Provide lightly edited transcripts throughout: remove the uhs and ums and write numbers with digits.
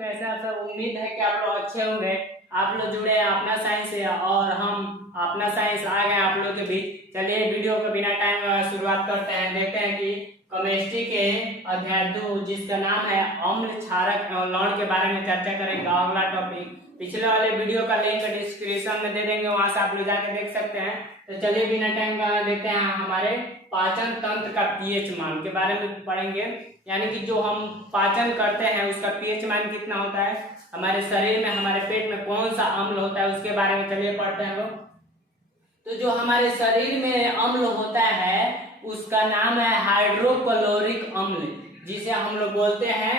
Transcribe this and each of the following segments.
कैसे आप सब, उम्मीद है कि आप लोग अच्छे होंगे। आप लोग जुड़े हैं अपना साइंस से और हम अपना साइंस आ गए आप लोग के बीच। चलिए वीडियो को बिना टाइम शुरुआत करते हैं। देखते हैं कि केमिस्ट्री के अध्याय 2 जिसका नाम है अम्ल क्षारक लवण के बारे में चर्चा करेंगे। अगला टॉपिक पिछले वाले वीडियो का लिंक डिस्क्रिप्शन में दे देंगे, वहां से आप लोग जाके देख सकते हैं। तो चलिए बिना टाइम का देखते हैं हमारे पाचन तंत्र का पीएच मान के बारे में पढ़ेंगे। यानी कि जो हम पाचन करते हैं उसका पीएच मान कितना होता है, हमारे शरीर में हमारे पेट में कौन सा अम्ल होता है उसके बारे में चलिए पढ़ते हैं लोग। तो जो हमारे शरीर में अम्ल होता है उसका नाम है हाइड्रोक्लोरिक अम्ल, जिसे हम लोग बोलते हैं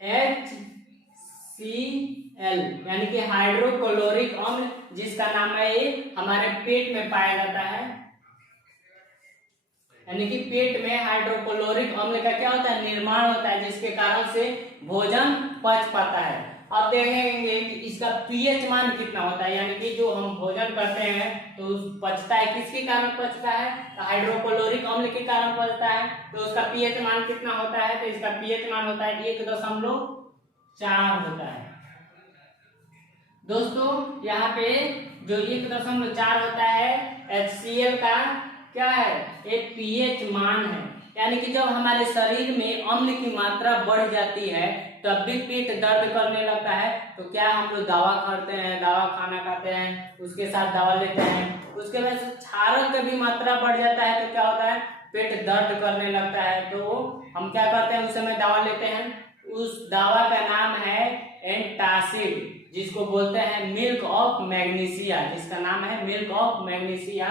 HCl, यानी कि हाइड्रोक्लोरिक अम्ल, जिसका नाम है ये हमारे पेट में पाया जाता है। यानी कि पेट में हाइड्रोक्लोरिक अम्ल का क्या होता है, निर्माण होता है, जिसके कारण से भोजन पच पाता है। अब देखेंगे कि इसका पीएच मान कितना होता है, यानी कि जो हम भोजन करते हैं तो पचता है, किसके कारण पचता है, तो हाइड्रोक्लोरिक अम्ल के कारण पचता है। तो उसका पीएच मान कितना होता है, तो इसका पीएच मान होता है 1.4 होता है। दोस्तों यहाँ पे जो 1.4 होता है HCl का क्या है, एक पीएच मान है। यानी कि जब हमारे शरीर में अम्ल की मात्रा बढ़ जाती है तब भी पेट दर्द करने लगता है, तो क्या हम लोग दवा खाते हैं, दवा खाना खाते हैं, उसके साथ दवा लेते हैं, उसके बाद क्षारक की भी मात्रा बढ़ जाता है तो क्या होता है, पेट दर्द करने लगता है। तो हम क्या करते हैं, उस समय दवा लेते हैं। उस दवा का नाम है एंटासिड, जिसको बोलते हैं मिल्क ऑफ मैग्नीशिया, जिसका नाम है मिल्क ऑफ मैग्नीशिया।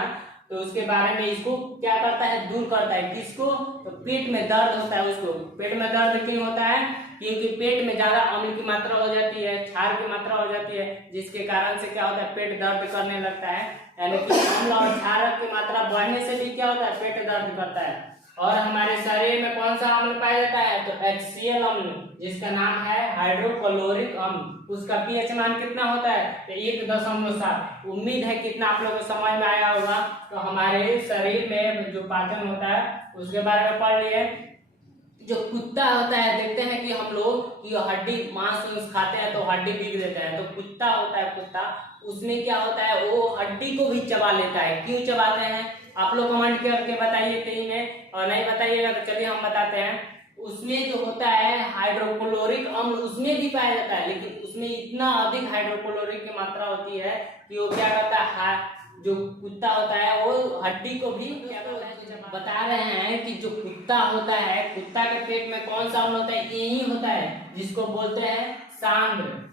तो उसके बारे में इसको क्या करता है, दूर करता है, किसको, तो पेट में दर्द होता है उसको। पेट में दर्द क्यों होता है, क्योंकि पेट में ज्यादा अम्ल की मात्रा हो जाती है, क्षार की मात्रा हो जाती है, जिसके कारण से क्या होता है, पेट दर्द करने लगता है। यानी कि अम्ल और क्षारक की मात्रा बढ़ने से भी क्या होता है, पेट दर्द करता है। और हमारे शरीर में कौन सा अम्ल पाया जाता है, तो HCl अम्ल, जिसका नाम है हाइड्रोक्लोरिक अम्ल। उसका पीएच मान कितना होता है, तो 1.7। उम्मीद है कितना आप लोगों को समझ में आया होगा। तो हमारे शरीर में जो पाचन होता है उसके बारे में पढ़ लिए। जो कुत्ता होता है, देखते हैं कि हम लोग कि हड्डी मांस खाते हैं तो हड्डी बिक देते हैं, तो कुत्ता होता है, कुत्ता उसमें क्या होता है, वो हड्डी को भी चबा लेता है। क्यों चबाते हैं, आप लोग कमेंट करके बताइए कहीं में, और नहीं बताइएगा तो चलिए हम बताते हैं। उसमें जो होता है हाइड्रोक्लोरिक अम्ल उसमें भी पाया जाता है, लेकिन उसमें इतना अधिक हाइड्रोक्लोरिक की मात्रा होती है कि वो क्या करता है, जो कुत्ता होता है वो हड्डी को भी क्या करता है, बता रहे हैं कि जो कुत्ता होता है, कुत्ता के पेट में कौन सा अम्ल होता है, यही होता है, जिसको बोलते हैं सांद्र।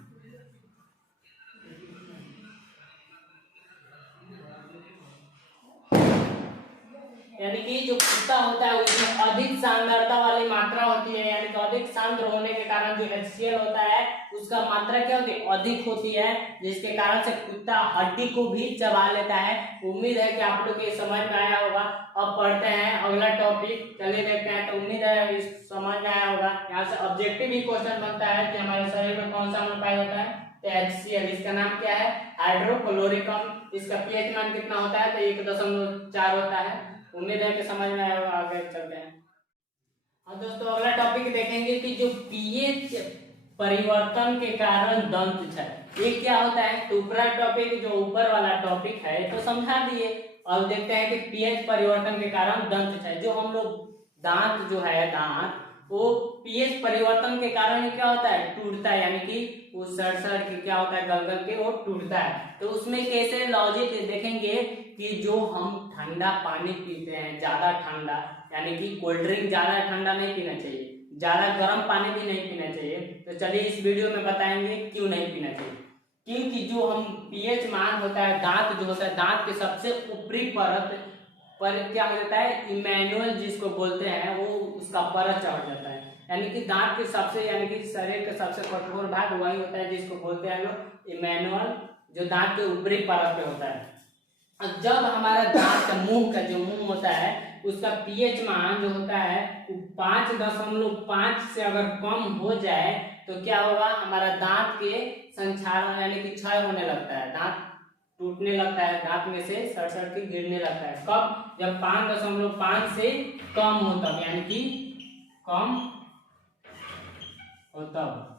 यानी कि जो कुत्ता होता है उसमें अधिक सांद्रता वाली मात्रा होती है, यानी कि अधिक सांद्र होने के कारण जो HCl होता है उसका मात्रा क्या होती है, अधिक होती है, जिसके कारण से कुत्ता हड्डी को भी चबा लेता है। उम्मीद है कि आप लोग ये समझ में आया होगा। अब पढ़ते हैं अगला टॉपिक, चलिए देखते हैं। तो उम्मीद है समझ में आया होगा। यहाँ से ऑब्जेक्टिव भी क्वेश्चन बनता है कि हमारे शरीर में कौन सा अम्ल पाया जाता है, तो HCl, इसका नाम क्या है, हाइड्रोक्लोरिक अम्ल। इसका पीएच मान कितना होता है, तो 1.4 होता है। उम्मीद है कि समझ में आया होगा। आगे चलते हैं। और दोस्तों अगला टॉपिक देखेंगे कि जो पीएच परिवर्तन के कारण दंत क्षय, ये क्या होता है। तो ऊपरा टॉपिक जो ऊपर वाला टॉपिक है तो समझा दिए। अब देखते हैं कि पीएच परिवर्तन के कारण दंत क्षय, जो हम लोग दांत जो है, दांत वो पीएच परिवर्तन के कारण क्या होता है, टूटता है। यानी कि वो सड़ के क्या होता है, गल के वो टूटता है। तो उसमें कैसे लॉजिक देखेंगे कि जो हम ठंडा पानी पीते हैं, ज्यादा ठंडा, यानी कि कोल्ड ड्रिंक ज्यादा ठंडा नहीं पीना चाहिए, ज्यादा गर्म पानी भी नहीं पीना चाहिए। तो चलिए इस वीडियो में बताएंगे क्यों नहीं पीना चाहिए। क्योंकि जो हम पीएच मान होता है, दांत जो होता है, दांत के सबसे ऊपरी परत पर क्या हो जाता है, इमैनुअल जिसको बोलते हैं, वो उसका परत चढ़ जाता है। यानी कि दांत के सबसे, यानी कि शरीर का सबसे कठोर भाग वही होता है जिसको बोलते हैं लोग इमैनुअल, जो दांत के ऊपरी परत पे होता है। जब हमारा दांत का मुंह का जो मुंह होता है उसका पीएच मान जो होता है 5.5 से अगर कम हो जाए तो क्या होगा, हमारा दांत के संक्षारण यानी कि क्षय होने लगता है, दांत टूटने लगता है, दांत में से सड़ के गिरने लगता है। कब, जब 5.5 से कम हो तब, यानी कि कम हो तब।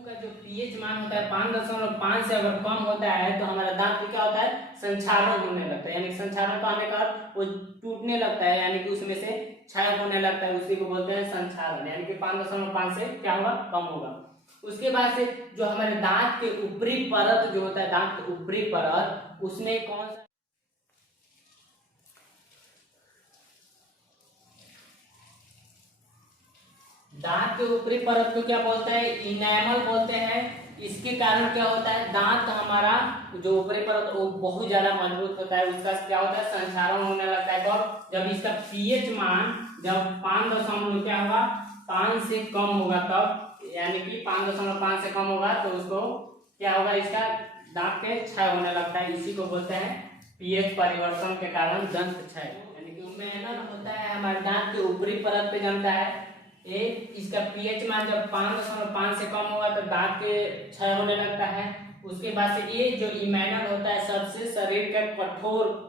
का जो पीएच मान होता है 5.5 से अगर कम होता है तो हमारा दांत क्या होता है, संक्षारण होने लगता है, यानी संक्षारण का होने का वो टूटने लगता है, यानी कि उसमें से क्षय होने लगता है, उसी को बोलते हैं संक्षारण, यानी कि 5.5 से क्या होगा, कम होगा। उसके बाद से जो हमारे दांत के ऊपरी परत जो होता है, दांत के ऊपरी परत, उसमें कौन सा दांत के ऊपरी परत को क्या बोलते हैं, इनेमल बोलते हैं। इसके कारण क्या होता है, दांत हमारा जो ऊपरी परत वो बहुत ज्यादा मजबूत होता है, उसका क्या होता है, संक्षारण होने लगता है। कब, जब इसका पीएच मान जब 5 क्या होगा, 5 से कम होगा तब, यानी कि 5.5 से कम होगा तो उसको क्या होगा, इसका दांत के क्षय होने लगता है, इसी को बोलते हैं पीएच परिवर्तन के कारण दंत क्षय। यानी कि मेनल होता है हमारे दांत के ऊपरी परत पे जमता है, इसका पीएच मान जब 5.5 से कम होगा तो दांत के क्षय होने लगता है। उसके बाद से ये जो इमेनल होता है सबसे शरीर का कठोर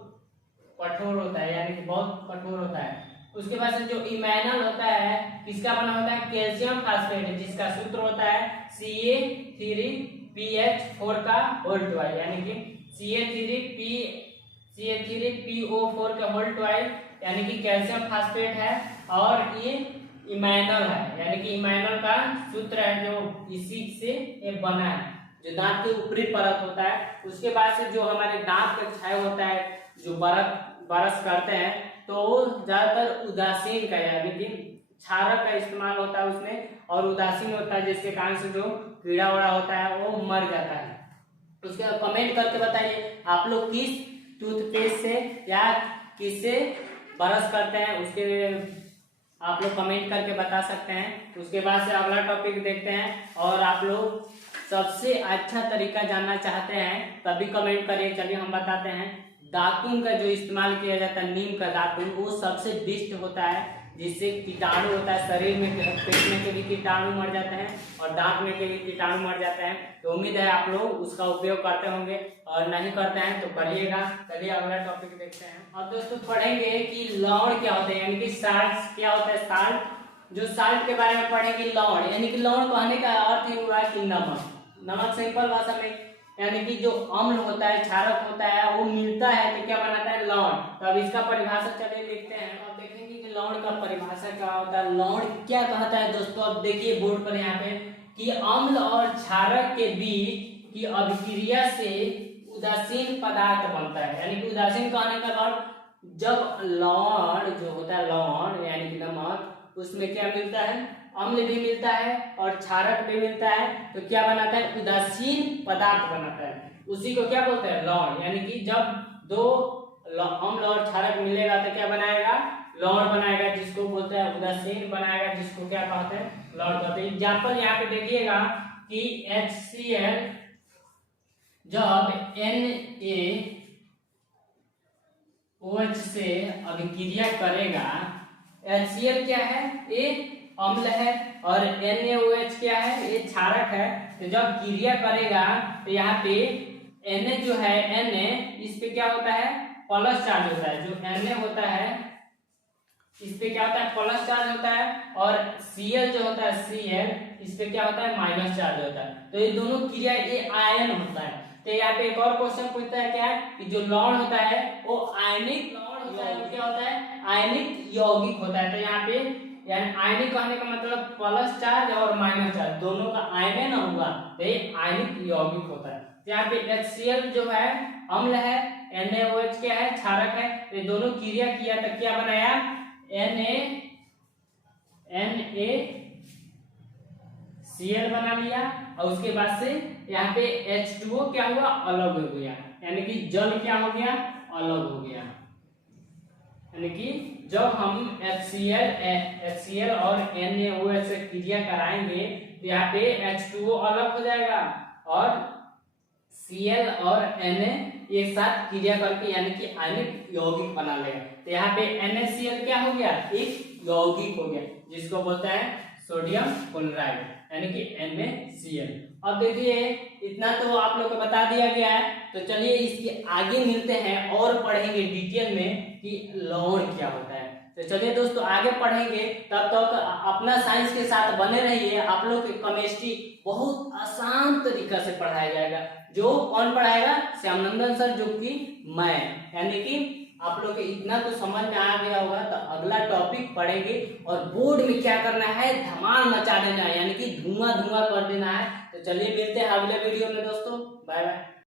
होता है, यानी कि बहुत कठोर होता है। उसके बाद से जो इमेनल होता है किसका बना होता है, कैल्शियम फास्फेट, जिसका सूत्र होता है Ca3PH4 का होल ट्वाइस, यानी कि Ca3PO4 का होल ट्वाइस, यानी कि कैल्शियम फास्फेट है, और ये इमेनल है, यानी कि इमेनल का सूत्र है जो इसी से ये बना है, जो दांत के ऊपरी परत होता है। उसके बाद से जो हमारे दांत का क्षय होता है, जो ब्रश करते हैं तो ज्यादातर उदासीन का, यानी कि क्षारक का इस्तेमाल होता है उसमें, और उदासीन होता है, जिसके कारण से जो कीड़ा वड़ा होता है वो मर जाता है। उसके बाद कमेंट करके बताइए आप लोग किस टूथपेस्ट से या किससे ब्रश करते हैं, उसके आप लोग कमेंट करके बता सकते हैं। उसके बाद से अगला टॉपिक देखते हैं, और आप लोग सबसे अच्छा तरीका जानना चाहते हैं तभी कमेंट करिए। चलिए हम बताते हैं, दातुन का जो इस्तेमाल किया जाता है, नीम का दातुन, वो सबसे बेस्ट होता है, जिससे कीटाणु होता है शरीर में, पेट में के भी कीटाणु मर जाते हैं और दांत में के भी कीटाणु मर जाते हैं। तो उम्मीद है आप लोग उसका उपयोग करते होंगे, और नहीं करते हैं तो करिएगा। चलिए अगला टॉपिक देखते हैं। अब दोस्तों पढ़ेंगे कि लौड़ क्या होते हैं, यानी कि साल्ट क्या होता है, साल्ट, जो साल्ट के बारे में पढ़ेंगे लौड़, यानी कि लौड़ कहने का अर्थ ही हुआ कि नमक। नमक सिंपल भाषा में, यानी कि जो अम्ल होता है, क्षारक होता है, वो मिलता है तो क्या बनाता है, लौड़। तो अब इसका परिभाषा चलिए देखते हैं। अब देखेंगे कि लौड़ का परिभाषा क्या होता है, लौड़ क्या कहता है दोस्तों। अब देखिए बोर्ड पर यहाँ पे कि अम्ल और क्षारक के बीच की अभिक्रिया से उदासीन पदार्थ बनता है, यानी कि उदासीन कहने का अर्थ, जब लौड़ जो होता है, लौड़ यानी कि नमक, उसमें क्या मिलता है, अम्ल भी मिलता है और क्षारक भी मिलता है, तो क्या बनाता है, उदासीन पदार्थ बनाता है, उसी को क्या बोलते हैं, लौड़। यानी कि जब दो अम्ल और क्षारक मिलेगा तो क्या बनाएगा, लौड़ बनाएगा, जिसको बोलते हैं उदासीन बनाएगा, जिसको क्या कहते हैं, लौड़ कहते हैं। एग्जाम्पल यहाँ पे देखिएगा कि HCl जब NaOH से अभिक्रिया करेगा, HCl क्या है, ये अम्ल है, और NaOH क्या है, ये क्षारक है। तो जब क्रिया करेगा तो यहाँ पे Na जो है, Na इस पे क्या होता है, प्लस चार्ज होता है, जो Na होता है इस पे क्या होता है, प्लस चार्ज होता है, और Cl जो होता है, Cl इस पे क्या होता है, माइनस चार्ज होता है। तो ये दोनों क्रिया, ये आयन होता है। तो यहाँ पे एक और क्वेश्चन पूछता है क्या है, कि जो लौड़ होता है वो आयनिक लौड़ होता है, क्या होता है, आयनिक यौगिक होता है। तो यहाँ पे यानी आयनिक कहने का मतलब प्लस चार्ज और माइनस चार्ज दोनों का आयन हुआ, तो ये आयनिक यौगिक होता है। तो यहाँ पे HCl जो है अम्ल है, NaOH क्या है, क्षारक है। तो दोनों क्रिया किया तो क्या बनाया, NaCl बना लिया, और उसके बाद से यहाँ पे H2O क्या हुआ, अलग हो गया, यानी कि जल क्या हो गया, अलग हो गया। यानी कि जब हम HCl और NaOH से क्रिया कराएंगे तो यहाँ पे H2O अलग हो जाएगा, और Cl और Na एक साथ क्रिया करके यानी कि आयनिक यौगिक बना लेगा। तो यहाँ पे NaCl क्या हो गया, एक यौगिक हो गया, जिसको बोलते हैं सोडियम क्लोराइड, यानी कि NaCl। अब देखिए इतना तो आप लोग को बता दिया गया है, तो चलिए इसके आगे मिलते हैं और पढ़ेंगे डिटेल में कि लौड़ क्या होता है। तो चलिए दोस्तों आगे पढ़ेंगे, तब तक अपना साइंस के साथ बने रहिए। आप लोग की केमिस्ट्री बहुत आसान तरीका से पढ़ाया जाएगा। जो कौन पढ़ाएगा? श्यामनंदन सर, जो कि मैं, यानी कि आप लोग इतना तो समझ में आ गया होगा। तो अगला टॉपिक पढ़ेंगे और बोर्ड में क्या करना है, धमाल मचा देना है, यानी कि धुआं धुआं कर देना है। तो चलिए मिलते हैं अगले वीडियो में दोस्तों, बाय बाय।